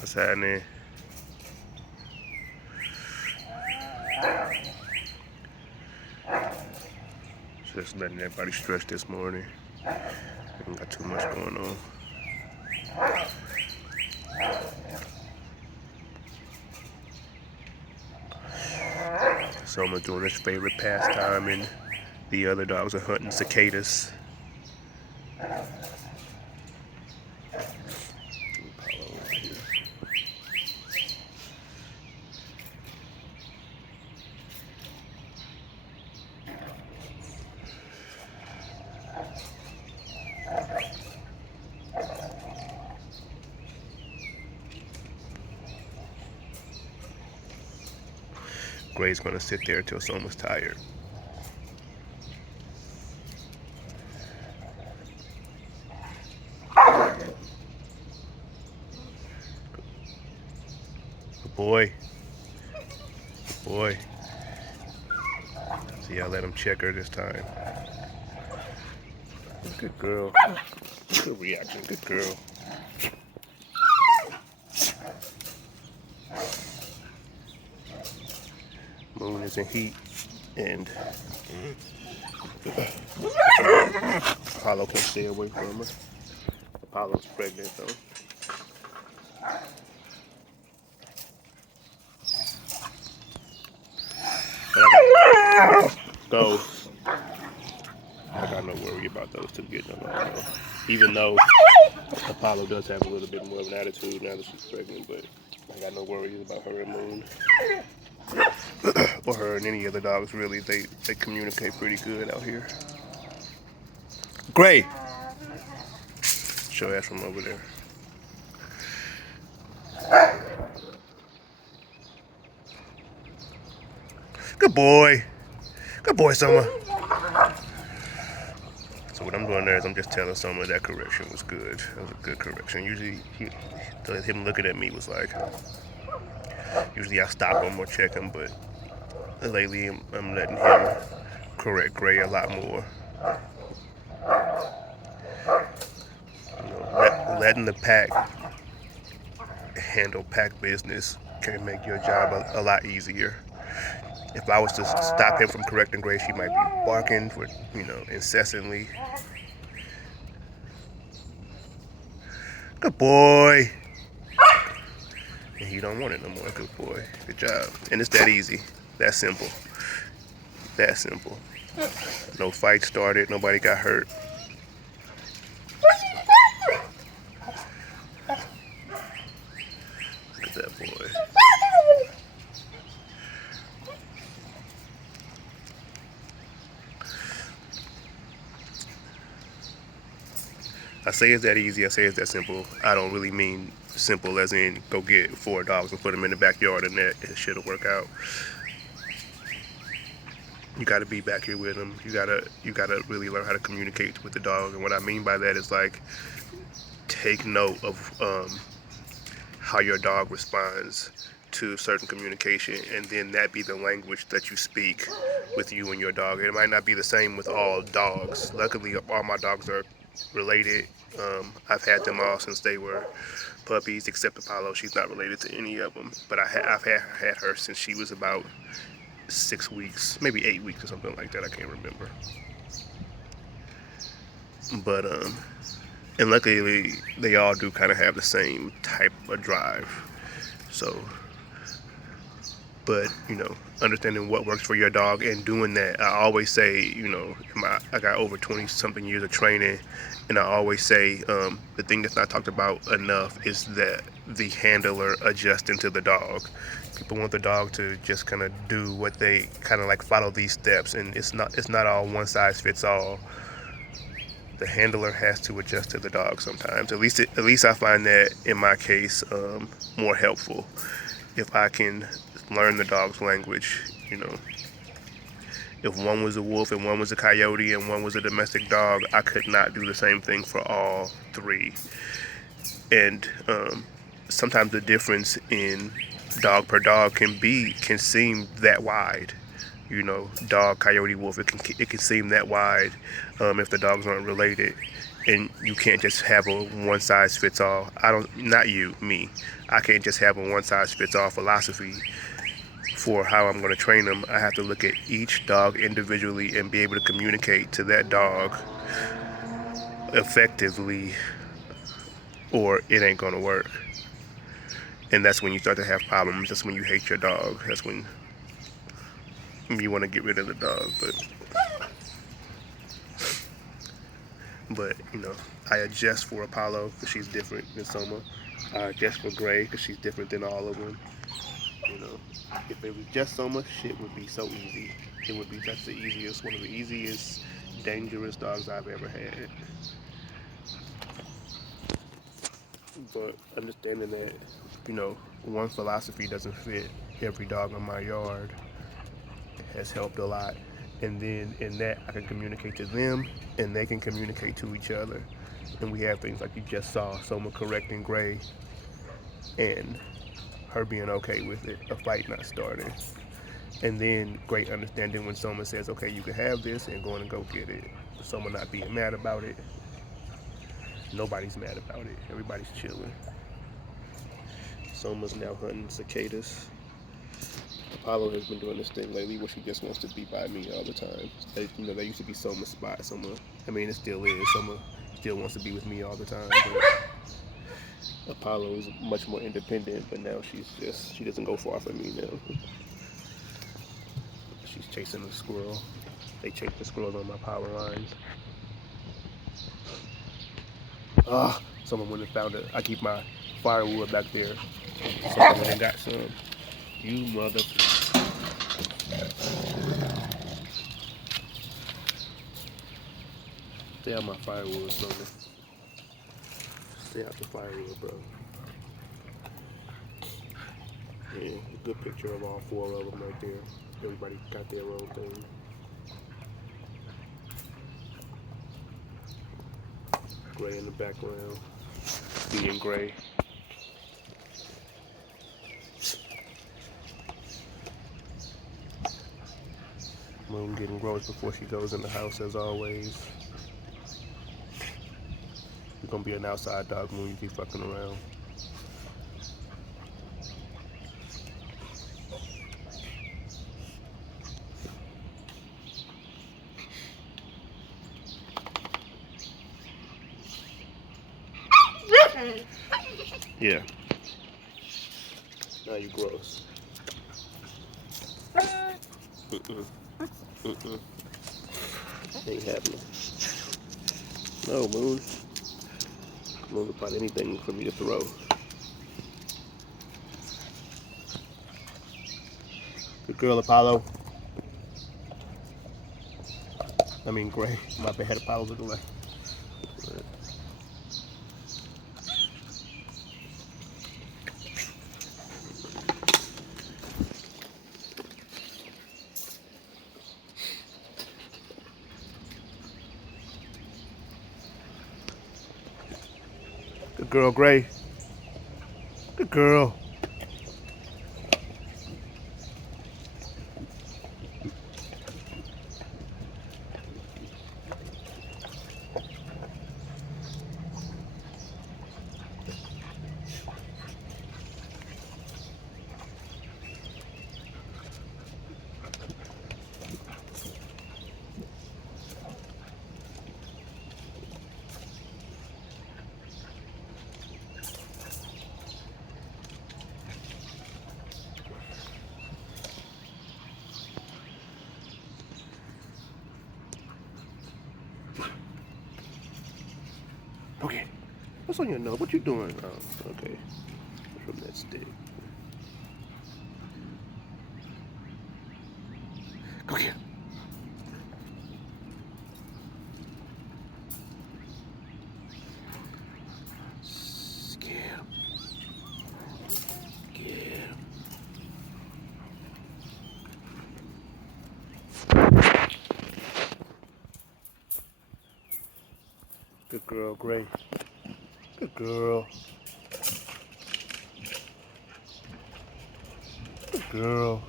What's happening? Just letting everybody stretch this morning. Ain't got too much going on. Soma's doing his favorite pastime, and the other dogs are hunting cicadas. Gray's gonna sit there until Soma's tired. Good boy. Good boy. See, I let him check her this time. Good girl. Good reaction. Good girl. Moon is in heat, and Apollo can stay away from her. Apollo's pregnant, though. Those, I got no worry about those two getting along, though. Even though Apollo does have a little bit more of an attitude now that she's pregnant, but I got no worries about her and Moon. Or her and any other dogs, really. They communicate pretty good out here. Gray! Show ass from over there. Good boy. Good boy, Soma. So what I'm doing there is I'm just telling Soma that correction was good. That was a good correction. Usually him looking at me was like, usually I stop him or check him, but lately I'm letting him correct Gray a lot more. You know, letting the pack handle pack business can make your job a lot easier. If I was to stop him from correcting Gray, she might be barking for, incessantly. Good boy. And he don't want it no more. Good boy. Good job. And it's that easy. That simple. That simple. No fight started. Nobody got hurt. Look at that boy. I say it's that easy, I say it's that simple. I don't really mean simple as in go get 4 dogs and put them in the backyard and that shit'll work out. You gotta be back here with them. You gotta really learn how to communicate with the dog. And what I mean by that is like take note of how your dog responds to certain communication, and then that be the language that you speak with you and your dog. It might not be the same with all dogs. Luckily, all my dogs are related. I've had them all since they were puppies, except Apollo. She's not related to any of them, but I've had her since she was about 6 weeks, maybe 8 weeks or something like that. I can't remember. But and luckily they all do kind of have the same type of drive. So, but understanding what works for your dog and doing that, I always say, I got over 20 something years of training, and I always say the thing that's not talked about enough is that the handler adjusting to the dog. People want the dog to just kind of do what they kind of like, follow these steps, and it's not all one size fits all. The handler has to adjust to the dog sometimes. At least I find that in my case more helpful if I can learn the dog's language. If one was a wolf and one was a coyote and one was a domestic dog, I could not do the same thing for all 3. And sometimes the difference in dog per dog can seem that wide. Dog, coyote, wolf, it can seem that wide if the dogs aren't related. And you can't just have a one size fits all. I don't, not you, me. I can't just have a one size fits all philosophy for how I'm going to train them. I have to look at each dog individually and be able to communicate to that dog effectively, or it ain't going to work. And that's when you start to have problems. That's when you hate your dog. That's when you want to get rid of the dog. But you know, I adjust for Apollo because she's different than Soma. I adjust for Gray because she's different than all of them. You know, if it was just Soma, shit would be so easy. It would be just the easiest, one of the easiest, dangerous dogs I've ever had. But understanding that, you know, one philosophy doesn't fit every dog in my yard has helped a lot. And then in that, I can communicate to them, and they can communicate to each other. And we have things like you just saw, Soma correcting Gray, and her being okay with it, a fight not starting. And then great understanding when Soma says, okay, you can have this, and going and go get it. Soma not being mad about it. Nobody's mad about it. Everybody's chilling. Soma's now hunting cicadas. Apollo has been doing this thing lately where she just wants to be by me all the time. You know, that used to be Soma's spot. I mean, it still is. Soma still wants to be with me all the time. But Apollo is much more independent, but now she doesn't go far from me now. She's chasing the squirrel. They chase the squirrels on my power lines. Someone went and found it. I keep my firewood back there. Someone went and got some. You mother. Stay out my firewood, Someone. Stay out the firewood, bro. Yeah, a good picture of all four of them right there. Everybody got their own thing. Gray in the background. Being Gray. Moon getting gross before she goes in the house as always. You're gonna be an outside dog, Moon. You keep fucking around. Yeah. Now you gross. Ain't happening. No, Moon. Moon will find anything for me to throw. Good girl, Apollo. I mean, Gray. My bad, Apollo looking like. Good girl, Gray. Good girl. Okay. What's on your nose? What you doing? Oh, okay. From that stick. Go here. Get him. Get him. Good girl, Gray. Good girl. Good girl.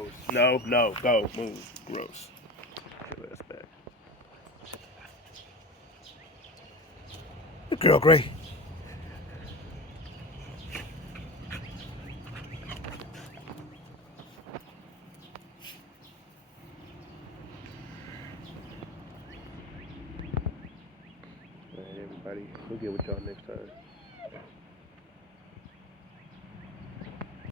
Gross. No, no, go, move. Gross. Your ass back. Good girl, Gray. All right, everybody. We'll get with y'all next time.